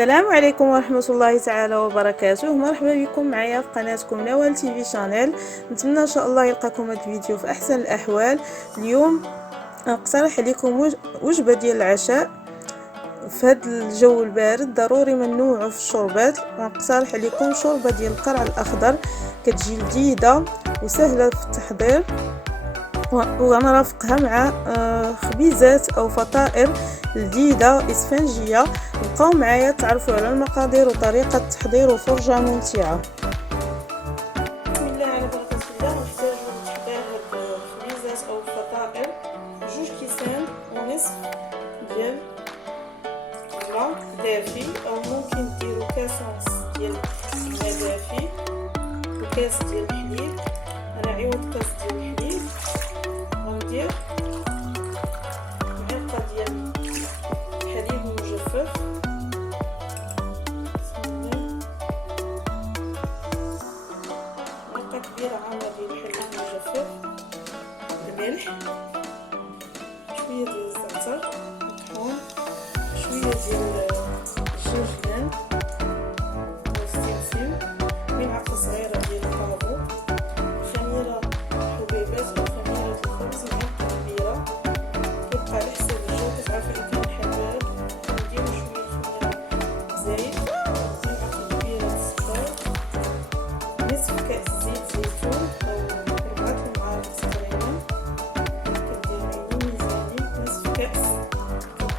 السلام عليكم ورحمة الله تعالى وبركاته. مرحبا بكم معايا في قناتكم نوال تي في شانيل. نتمنى ان شاء الله يلقاكم هذا الفيديو في احسن الاحوال. اليوم نقترح عليكم وجبة ديال العشاء في هذا الجو البارد، ضروري ما ننوعوا في الشربات. نقترح عليكم شوربة ديال القرع الاخضر، كتجي لذيذه وسهله في التحضير، وغنرافقها مع خبيزات او فطائر لذيذه اسفنجيه. بقاو معايا تعرفوا على المقادير وطريقه التحضير وفرجه ممتعه. بسم الله على بركه الله. نحتاج لتحضير هاد الخبيزات او الفطائر 2 كيسان ونصف ديال الماء دافي، او ممكن ديروا كاس ونص ديال الماء دافي وكاس ديال الحليب. انا عوض كاس ديال الحليب غندير معلقه ديال الحليب المجفف، معلقه كبيره عامه ديال الحليب المجفف، الملح، شويه ديال الزعتر مطحون، شويه ديال الجنجلان والسمسم، ملعقه صغيره ديال الكافو، خميره حبيبات او خميره الخبز معلقه كبيره، كيبقى على حساب الجو. كتعرفوا الا كان الحال بارد نديرو شويه خميره زايد، ملعقه كبيره السكر، نصف كاس زيت زيتون او 4 المعالق تقريبا، كندير عيون ميزاني، نصف كاس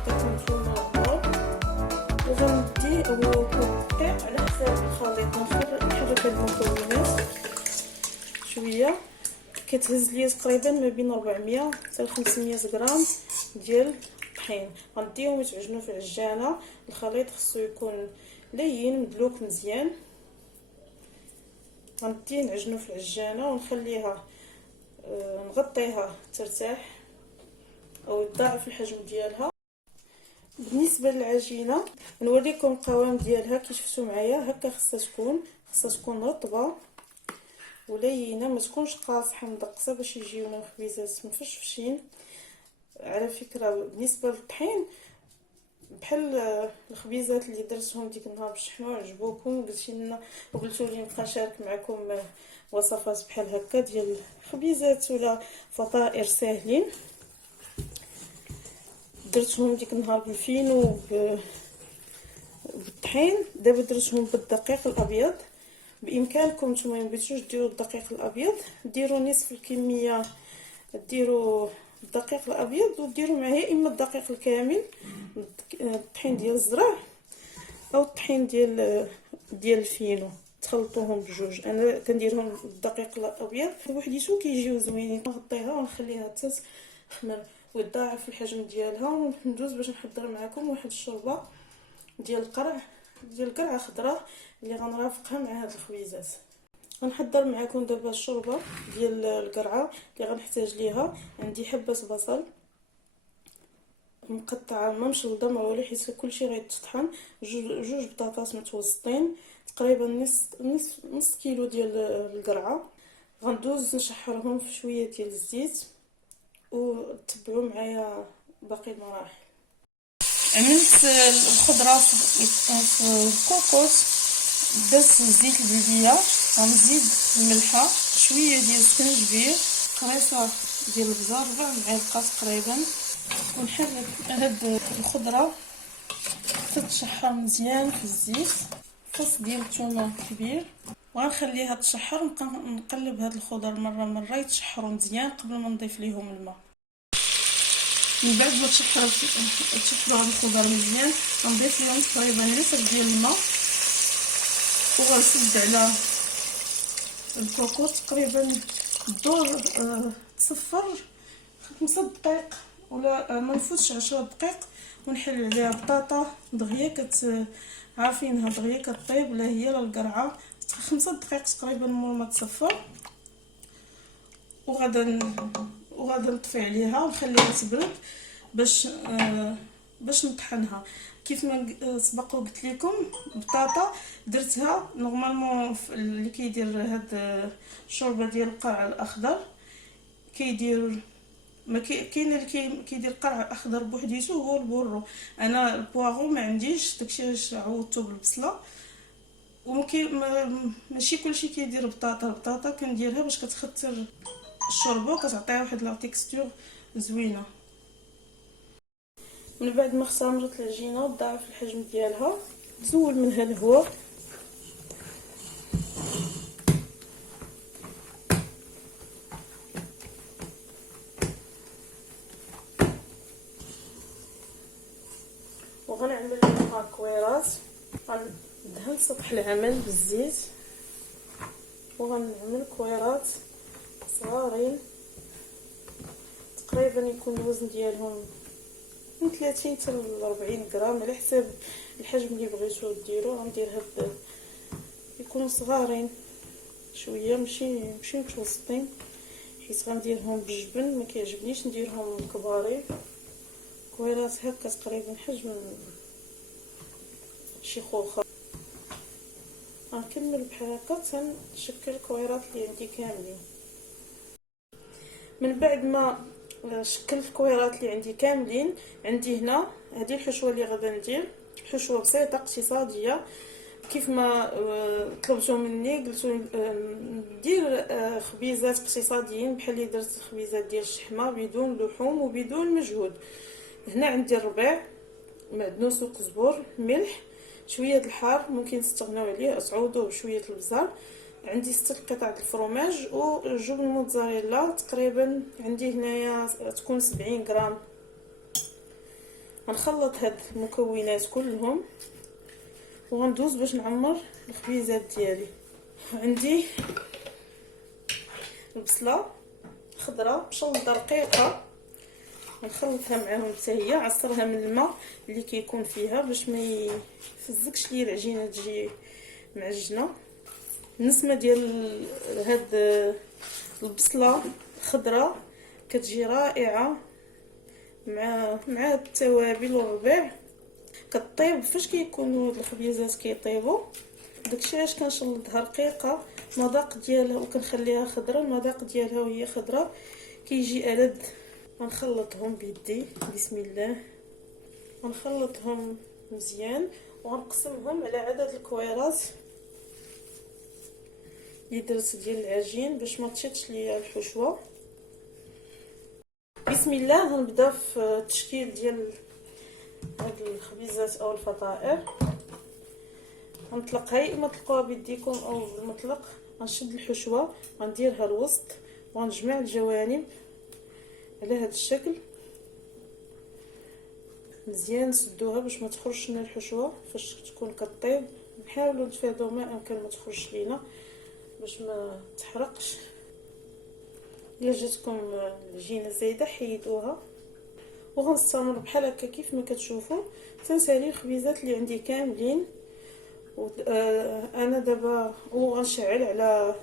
كنفرم النار، وغندي دقيق على حساب الخليط. نحرك المكونات شويه، كتهز ليا تقريبا ما بين 400 حتى 500 غرام ديال الطحين. غنديهم يتعجنوا في العجانه. الخليط خصو يكون لين مدلوك مزيان. غندي نعجنو في العجانه ونخليها نغطيها ترتاح او تضاعف الحجم ديالها. بالنسبه للعجينه نوريكم القوام ديالها كي شفتوا معايا. هكا خصها تكون رطبه ولينه، ما تكونش قاصحه مدقسه باش يجيونا الخبيزات مفشفشين. على فكره بالنسبه للطحين بحال الخبيزات اللي درتهم ديك النهار بالشحمه وعجبوكم وقلتوا لي نبقى نشارك معكم وصفات بحال هكا ديال خبيزات ولا فطائر ساهلين درتهم ديك النهار بالفين وبالطحين. دابا درتهم بالدقيق الابيض. بامكانكم نتوما ما بغيتوش ديروا الدقيق الابيض، ديروا نصف الكميه، ديروا الدقيق الابيض وديروا معاه يا اما الدقيق الكامل الطحين ديال الزرع او الطحين ديال الفينو، تخلطوهم بجوج. انا كنديرهم بالدقيق الابيض بوحديتو كيجيو زوينين. نغطيها ونخليها حتى تخمر ويضاعف الحجم ديالها، وندوز باش نحضر معكم واحد الشوربه ديال القرعه خضراء اللي غنرافقها مع هاد الخبيزات. غنحضر معكم دابا الشوربه ديال القرعه اللي غنحتاج ليها. عندي حبه بصل مقطعه ما مشلضه ما والو حيت كلشي غيتطحن، جوج بطاطاس متوسطين، تقريبا نص كيلو ديال القرعه. غندوز نشحرهم في شويه ديال الزيت وتبعوا معايا باقي المراحل. عملت الخضره في الكوكوط، درت الزيت البلديه، غنزيد الملحه، شويه ديال السكنجبير، قريصه ديال البزار، 4 معالق تقريبا، ونحرك هاد الخضره تتشحر مزيان في الزيت. فص ديال الثومه كبير وغنخليها تشحر. نبقى نقلب هاد الخضر مره يتشحروا مزيان قبل ما نضيف ليهم الماء. من بعد ما تشحروا هاد الخضر مزيان غنضيف لهم تقريبا نصف ديال الماء وغنسد على الكوكوط تقريبا الدور تصفر 5 دقائق ولا ما نفوتش 10 دقائق، ونحل عليها بطاطا دغيا عارفينها دغيا كطيب، لا هي لا القرعه. 5 دقائق تقريبا مور ما تصفر، وغادا نطفي عليها ونخليها تبرد باش نطحنها. كيف ما سبق وقلت لكم بطاطا درتها نورمالمون اللي كيدير هاد الشوربه ديال القرع الاخضر كيدير ما كاين اللي كيدير قرع اخضر بوحديتو هو البورو. انا البواغو ما عنديش، داكشي علاش عوضته بالبصله. ماشي كلشي كيدير بطاطا. البطاطا كنديرها باش كتخثر الشوربه وكتعطيها واحد لا تيكستور زوينه. من بعد ما خمرت العجينه ضاعف الحجم ديالها، تزول منها الهواء وغنعمل لها كويرات. غندهن سطح العمل بالزيت وغنعمل كويرات صغارين تقريبا يكون الوزن ديالهم من 30 حتى ل 40 غرام على حساب الحجم اللي بغيتو ديرو. غندير هاد يكونوا صغارين شويه ماشي متوسطين، حيت غنديرهم بالجبن ما كيعجبنيش نديرهم كبارين. كويرات هكا تقريبا حجم شي خوخه. غنكمل بحال هكا تنشكل الكويرات اللي عندي كاملين. من بعد ما شكلت الكويرات اللي عندي كاملين، عندي هنا هذه الحشوه اللي غادا ندير. حشوه بسيطه اقتصاديه كيف ما طلبتوا مني، قلتوا ندير خبيزات اقتصاديين بحال اللي درت الخبيزات ديال الشحمه بدون لحوم وبدون مجهود. هنا عندي الربيع، معدنوس وقزبر، ملح، شويه د الحار ممكن تستغناو عليه، تعوضوه بشويه البزار. عندي 6 قطع الفرماج وجبن موتزاريلا تقريبا عندي هنايا تكون 70 غرام. غنخلط هاد المكونات كلهم وغندوز باش نعمر الخبيزات ديالي. عندي البصله خضراء مشلطه رقيقه، نخلطها معاهم حتى هي، عصرها من الماء اللي كيكون فيها باش ما يفزكش لي العجينه تجي معجنه. النسمه ديال هاد البصله خضراء كتجي رائعه مع التوابل والربيع. كطيب فاش كيكونوا الخبيزات كيطيبوا، داكشي علاش كنشلطها رقيقه. المذاق ديالها وكنخليها خضراء، المذاق ديالها وهي خضراء كيجي ألذ. غنخلطهم بيدي بسم الله، غنخلطهم مزيان وغنقسمهم على عدد الكويرات اللي درت ديال العجين باش ما تشطش ليا الحشوه. بسم الله غنبدا في التشكيل ديال هاد الخبيزات او الفطائر. غنطلقها، اما تلقوها بيديكم او بالمطلق. غنشد الحشوه غنديرها الوسط وغنجمع الجوانب على هذا الشكل مزيان. نسدوها باش ما تخرجش لنا الحشوه فاش تكون كطيب. نحاولوا نتفادوا ما امكن ما تخرجش لينا باش ما تحرقش. الا جاتكم العجينه زايده حيدوها. وغنستمر بحال هكا كيف ما كتشوفوا تنسالي الخبيزات اللي عندي كاملين. انا دابا وغنشعل على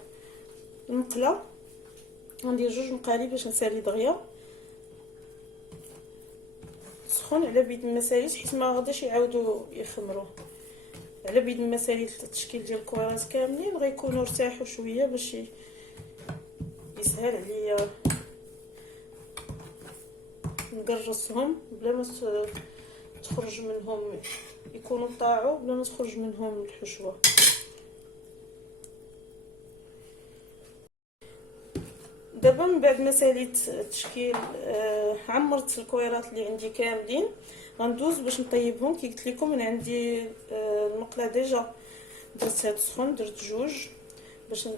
المقله، غندير 2 مقالي باش نسالي دغيا سخون على بيد المساليت حيت ما غاديش يعاودوا يخمروا. على بيد المساليت التشكيل ديال الكويرات كاملين غيكونوا ارتاحوا شويه باش يسهل عليا نقرصهم بلا ما تخرج منهم، يكونوا طاعوا بلا ما تخرج منهم الحشوه. دابا من بعد ما ساليت التشكيل عمرت الكويرات اللي عندي كاملين. غندوز باش نطيبهم. كي قلت لكم انا عندي المقله ديجا درتها تسخن، درت 2 باش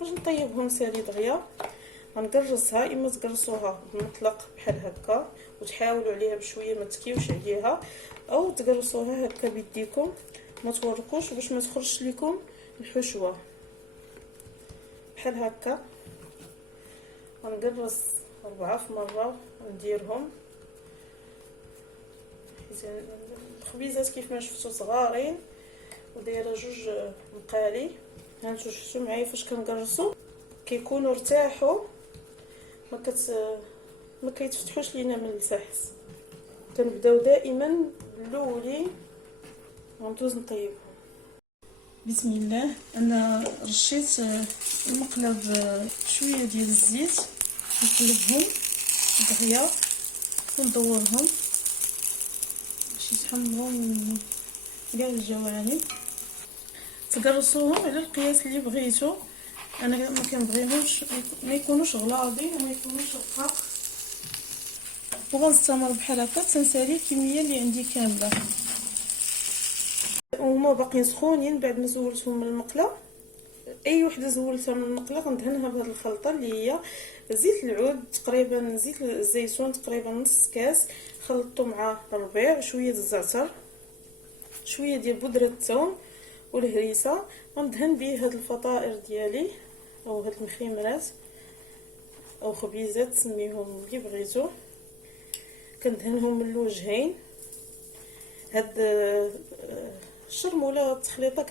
نطيبهم سالي دغيا. غنقرصها، اما تقرصوها بالمطلق بحال هكا وتحاولوا عليها بشويه ما تكيوش عليها، او تقرصوها هكا بيديكم ما توركوش باش ما تخرجش لكم الحشوه بحال هكا. غنقرص 4 في مره ونديرهم. الخبيزات كيف ما شفتوا صغارين ودايره 2 مقالي. هانتو شفتوا معايا فاش كنقرصوا كيكونوا ارتاحوا ما كيتفتحوش لينا من الفحص. كنبداو دائما بالاولين غندوز نطيبهم. بسم الله. انا رشيت المقله بشويه ديال الزيت نقلبهم دغيا وندورهم باش يتحمروا من كاع الجوانب. تقرصوهم على القياس اللي بغيتو. انا ما كنبغيهمش ما يكونوش غلاضين وما يكونوش رقاق، وغنستمر بحال هكا تنسالي الكميه اللي عندي كامله. وهما باقيين سخونين بعد ما زولتهم من المقله. اي وحده زولتها من المقله غندهنها بهذه الخلطه اللي هي زيت العود، تقريبا زيت الزيتون تقريبا نص كاس، خلطته مع الربيع، شويه الزعتر، شويه ديال بودره الثوم والهريسه. غندهن به هاد الفطائر ديالي او هاد المخيمرات او خبيزات سميهم اللي بغيتو. كندهنهم من الوجهين. هاد الشرموله التخليطه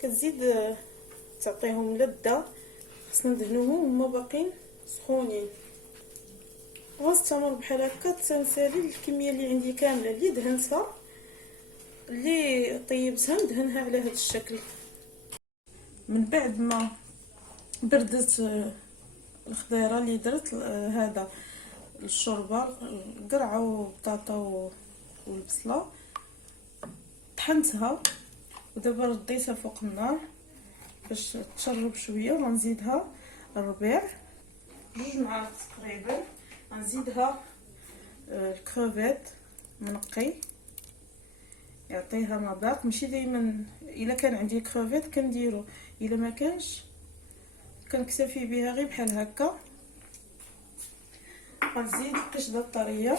كتزيد تعطيهم لذه. خصنا ندهنوهم وهما باقيين سخونين. غنستمر بحال هكا تنسالي الكميه اللي عندي كامله اللي دهنتها اللي طيبتها ندهنها على هذا الشكل. من بعد ما بردت الخضيره اللي درت هذا الشوربه، القرعه والبطاطا والبصله، طحنتها ودابا رديتها فوق النار باش تشرب شويه. وغنزيدها الربيع 2 معالق تقريبا. غنزيدها الكروفيت منقي يعطيها مذاق. ماشي دائما الا كان عندي كروفيت كنديرو، الا ما كانش كنكتفي بها غير بحال هكا. غنزيد قشطه طريه،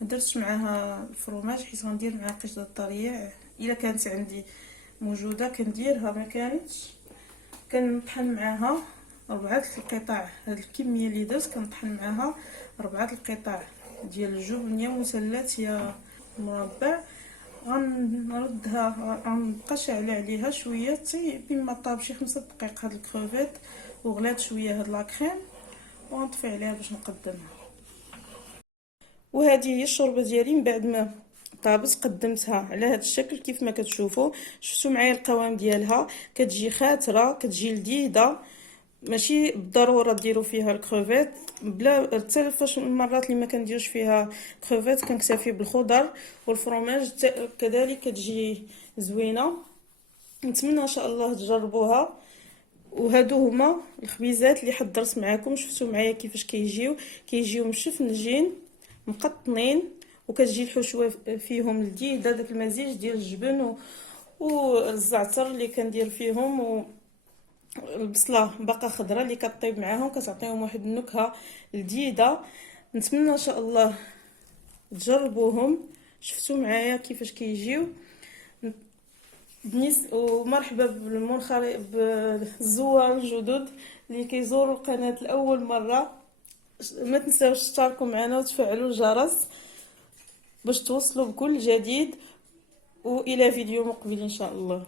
ما درتش معاها الفرماج حيت غندير معاها قشطه طريه. الا كانت عندي موجوده كنديرها، ما كانتش كنطحن معاها 4 القطع. هاد الكميه اللي درت كنطحن معاها 4 القطع ديال الجبن، يا مثلث يا مربع. غنردها، غنبقى شاعله عليها شويه طيب بما طاب شي 5 دقائق هاد الكروفيت وغلات شويه هاد لاكريم، ونطفي عليها باش نقدمها. وهذه هي الشوربه ديالي من بعد ما طابت. قدمتها على هذا الشكل كيف ما كتشوفوا. شفتوا معايا القوام ديالها، كتجي خاتره، كتجي لذيذه. ماشي بالضروره ديروا فيها الكروفيت، بلا حتى فاش المرات اللي ما كنديرش فيها كروفيت كنكتفي بالخضر والفرماج كذلك كتجي زوينه. نتمنى ان شاء الله تجربوها. وهادو هما الخبيزات اللي حضرت معكم. شفتوا معايا كيفاش كيجيو مشفنجين مقطنين، وكتجي الحشوه فيهم لذيذه. داك المزيج ديال الجبن والزعتر اللي كندير فيهم، والبصله باقا خضراء اللي كطيب معاهم كتعطيهم واحد النكهه لذيذه. نتمنى ان شاء الله تجربوهم. شفتوا معايا كيفاش كيجيو. ومرحبا بالزوار الجدد اللي كيزوروا القناه لاول مره. ما تنساوش تشتركوا معنا وتفعلوا الجرس باش توصلوا بكل جديد. والى فيديو مقبل ان شاء الله.